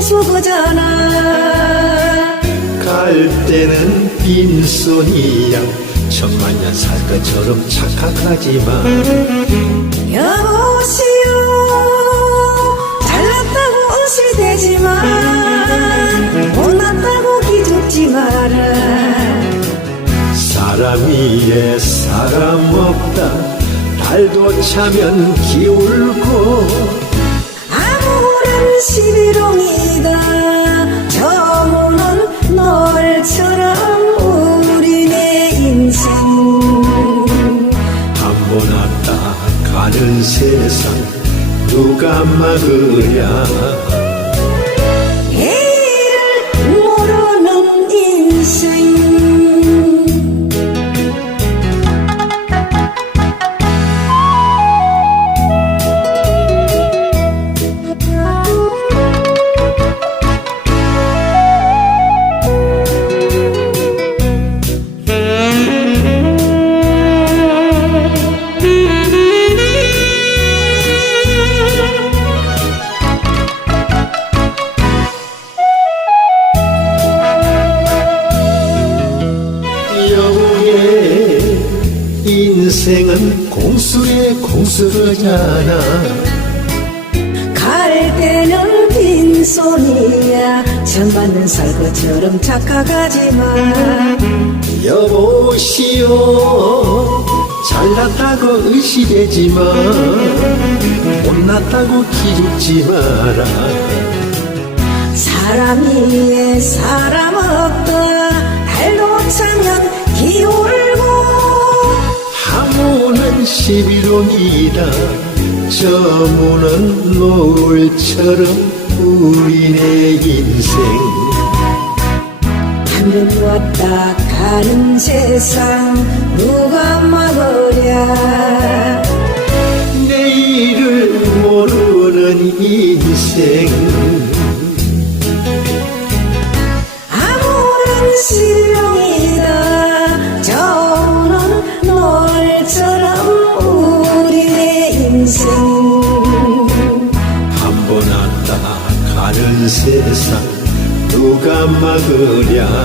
공수거잖아. 갈 때는 빈손이야. 천만 년 살 것처럼 착각하지 마 여보시오. 잘났다고 의심되지만 못났다고 기죽지 마라. 사람 위에 사람 없다. 달도 차면 기울고 시비롱이다 저문은 너울처럼 우리네 인생 한 번 왔다 가는 세상 누가 막으랴 인생은 공수의 공수잖아 갈 때는 빈손이야. 천 받는 살 것처럼 착각하지마 여보시오. 잘났다고 의시되지마 못났다고 기죽지 마라. 사람 위에 사람 없다. 달도 차면 기울고 하모는 시비롱이다 저 문은 노을처럼 우리네 인생. 한번 왔다 가는 세상 누가 막으랴? 내일을 모르는 인생 세상 누가 막으랴.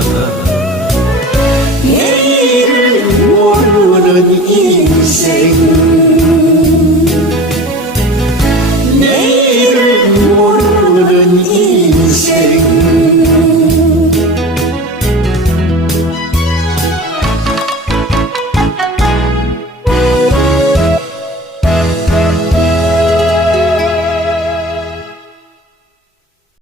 내일을 모르는 인생